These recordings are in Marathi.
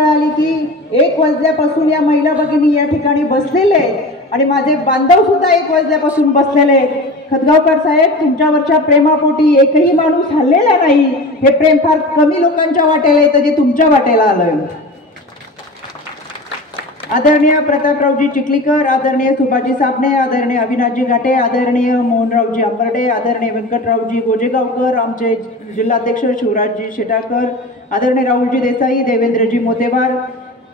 कळाली की 1 वाजल्यापासून या महिला भगिनी या ठिकाणी बसलेले आहेत आणि माझे बांधव सुद्धा 1 वाजल्यापासून बसलेले आहेत. खतगावकर साहेब, तुमच्यावरच्या प्रेमापोटी एकही माणूस हल्लेला नाही. हे प्रेम फार कमी लोकांच्या वाटेला येतं जे तुमच्या वाटेला आलंय. आदरणीय प्रतापरावजी चिखलीकर, आदरणीय सुभाजी सापणे, आदरणीय अविनाशजी घाटे, आदरणीय मोहनरावजी अंबर्डे, आदरणीय व्यंकटरावजी गोजेगावकर, आमचे जिल्हाध्यक्ष शिवराजजी शेटाकर, आदरणीय राहुलजी देसाई, देवेंद्रजी मोतेवार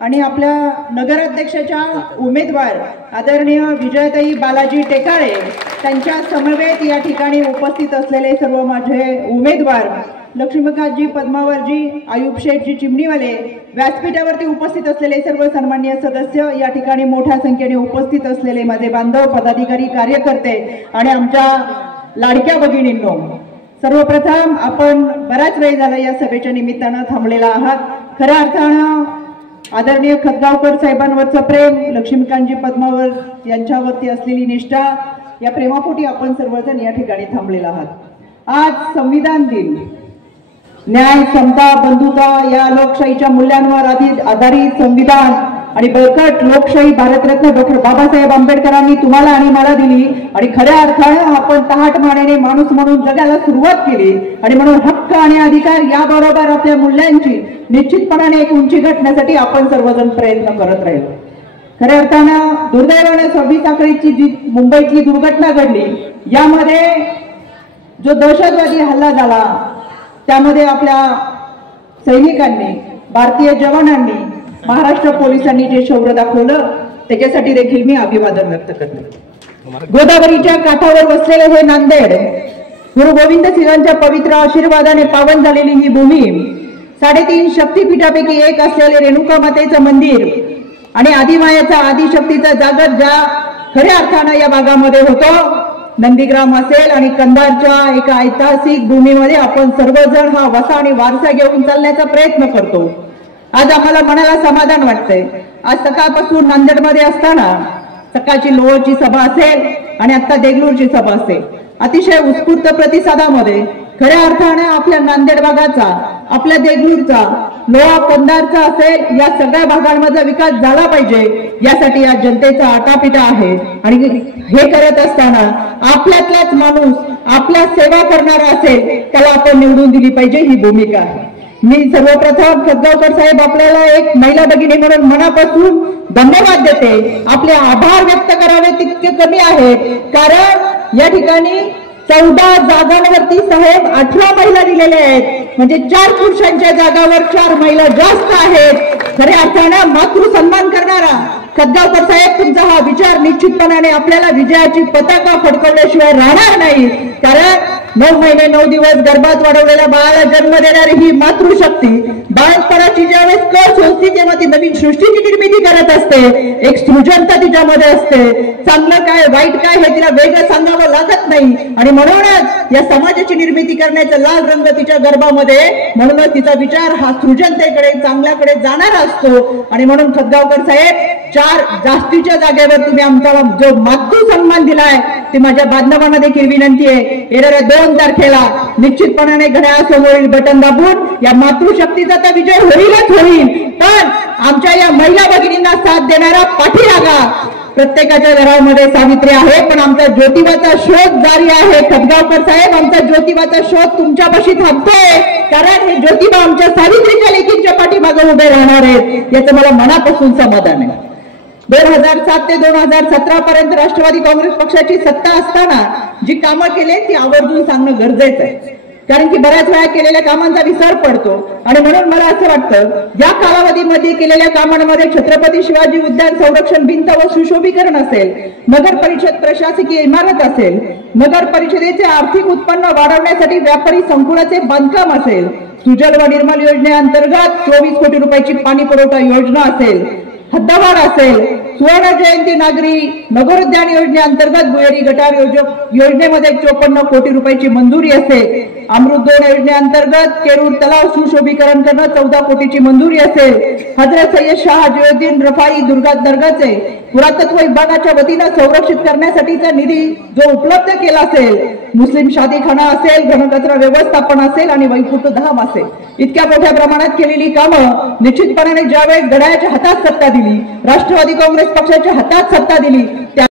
आणि आपल्या नगराध्यक्षाच्या उमेदवार आदरणीय विजयताई बालाजी टेकाळे, त्यांच्या समवेत या ठिकाणी उपस्थित असलेले सर्व माझे उमेदवार, लक्ष्मीकांतजी पद्मावरजी, आयुब शेठजी चिमणीवाले, व्यासपीठावरती उपस्थित असलेले सर्व सन्माननीय सदस्य, या ठिकाणी मोठ्या संख्येने उपस्थित असलेले माझे बांधव, पदाधिकारी, कार्यकर्ते आणि आमच्या लाडक्या भगिनींनो, सर्वप्रथम आपण बराच वेळ झाला या सभेच्या निमित्तानं थांबलेला आहात. खऱ्या अर्थानं आदरणीय खतगावकर साहेबांवरचं प्रेम, लक्ष्मीकांतजी पद्मावर यांच्यावरती असलेली निष्ठा, या प्रेमापोटी आपण सर्वजण या ठिकाणी थांबलेला आहात. आज संविधान दिन, न्याय, समता, बंधुता या लोकशाहीच्या मूल्यांवर आधारित संविधान आणि बळकट लोकशाही भारतरत्न डॉक्टर बाबासाहेब आंबेडकरांनी तुम्हाला आणि मला दिली आणि खऱ्या अर्थानं आपण तहाटमानेने माणूस म्हणून जगाला सुरुवात केली आणि म्हणून हक्क आणि अधिकार याबरोबर आपल्या मूल्यांची निश्चितपणाने एक उंची गाठण्यासाठी आपण सर्वजण प्रयत्न करत राहिलो. खऱ्या अर्थानं दुर्दैवाने 26 अकराची जी मुंबईतली दुर्घटना घडली, यामध्ये जो दहशतवादी हल्ला झाला त्यामध्ये आपल्या सैनिकांनी, भारतीय जवानांनी, महाराष्ट्र पोलिसांनी जे शौर्य दाखवलं त्याच्यासाठी देखील मी अभिवादन व्यक्त करतो. गोदावरीच्या काठावर वसलेले हे नांदेड, गुरु गोविंद सिंगांच्या पवित्र आशीर्वादाने पावन झालेली ही भूमी, 3.5 शक्तीपीठापैकी एक असलेले रेणुका मातेचं मंदिर आणि आदिमायाचा, आदिशक्तीचा जागर ज्या खऱ्या अर्थानं या भागामध्ये होतो, नंदीग्राम असेल आणि कंधारच्या एका ऐतिहासिक भूमीमध्ये आपण सर्वजण हा वसा आणि वारसा घेऊन चालण्याचा प्रयत्न करतो. आज आम्हाला मनाला समाधान वाटतंय. आज सकाळपासून नांदेडमध्ये असताना सकाळची लोहची सभा असेल आणि आता देगलूरची सभा असेल, अतिशय उत्स्फूर्त प्रतिसादामध्ये खऱ्या अर्थाने आपल्या नांदेड भागाचा, आपल्या देगलूरचा, लोहा कंधारचा असेल, या सगळ्या भागांमध्ये विकास झाला पाहिजे यासाठी या जनतेचा आटापिटा आहे. आणि हे करत असताना आपल्यातलाच माणूस आपल्या सेवा करणारा असेल त्याला आपण निवडून दिली पाहिजे, ही भूमिका आहे. मी सर्वप्रथम खतगावकर साहेब आपल्याला एक महिला भगिनी म्हणून मनापासून धन्यवाद देते. आपले आभार व्यक्त करावे तितके कमी आहेत, कारण या ठिकाणी 14 जागांवरती साहेब 18 महिला दिलेल्या आहेत, म्हणजे 4 पुरुषांच्या जागावर 4 महिला जास्त आहेत. खऱ्या अर्थानं मातृ सन्मान करणारा खतगावकर साहेब, तुमचा हा विचार निश्चितपणाने आपल्याला विजयाची पताका फडकवल्याशिवाय राहणार नाही. कारण 9 महिने 9 दिवस गर्भात वाढवलेल्या बाळाला जन्म देणारी ही मातृशक्ती बाळपणाची ज्यावेळेस कळ सोसते तेव्हा ती नवीन सृष्टीची निर्मिती करत असते. एक सृजनता तिच्यामध्ये असते. चांगलं काय वाईट काय हे तिला वेगळं सांगावं लागत नाही आणि म्हणूनच या समाजाची निर्मिती करण्याचा लाल रंग तिच्या गर्भामध्ये, म्हणूनच तिचा विचार हा सृजनतेकडे, चांगल्याकडे जाणारा असतो. आणि म्हणून खतगावकर साहेब, 4 जास्तीच्या जागेवर तुम्ही आमचा जो मातृ सन्मान दिलाय ते माझ्या बांधवांना देखील विनंती आहे, येणाऱ्या 2 तारखेला निश्चितपणाने घड्याळासमोरील बटन दाबून या मातृशक्तीचा तर विजय होईलच होईल, पण आमच्या या महिला भगिनींना साथ देणारा पाठीरागा. प्रत्येकाच्या घरामध्ये सावित्री आहे, पण आमचा ज्योतिबाचा शोध जारी आहे. खतगावकर साहेब, आमचा ज्योतिबाचा शोध तुमच्यापाशी थांबतोय, कारण हे ज्योतिबा आमच्या सावित्रीच्या लेकींच्या पाठीमागे उभे राहणार आहेत, याचं मला मनापासून समाधान आहे. 2007 ते 2017 पर्यंत राष्ट्रवादी काँग्रेस पक्षाची सत्ता असताना जी कामं केली ती आवर्जून सांगणं गरजेचं आहे, कारण की बऱ्याच वेळा केलेल्या कामांचा विसर पडतो. आणि म्हणून मला असं वाटतं, या कालावधीमध्ये केलेल्या कामांमध्ये छत्रपती शिवाजी उद्यान संरक्षण भिंत व सुशोभीकरण असेल, नगर परिषद प्रशासकीय इमारत असेल, नगर परिषदेचे आर्थिक उत्पन्न वाढवण्यासाठी व्यापारी संकुलाचे बांधकाम असेल, सुजल व निर्मल योजनेअंतर्गत 24 कोटी रुपयाची पाणी पुरवठा योजना असेल, हद्दवाढ असेल, सुवर्ण जयंती नागरी नगरोद्यान योजनेअंतर्गत भुयारी गटार योजनेमध्ये 54 कोटी रुपयाची मंजुरी असेल, अमृत 2 योजनेअंतर्गत केरूर तलाव सुशोभीकरण करणं 14 कोटीची मंजुरी असेल, हजरत सय्यद शाह जियोद्दीन रफाई दुर्गा दर्गाचे पुरातत्व विभागाच्या वतीनं संरक्षित करण्यासाठीचा निधी जो उपलब्ध केला असेल, मुस्लिम शादीखाना असेल, घनकचरा व्यवस्थापन असेल आणि वैकुंठ धाम असेल, इतक्या मोठ्या प्रमाणात केलेली कामं निश्चितपणाने ज्यावेळेस घड्याळाच्या हातात सत्ता दिली, राष्ट्रवादी काँग्रेस पक्षाच्या हातात सत्ता दिली,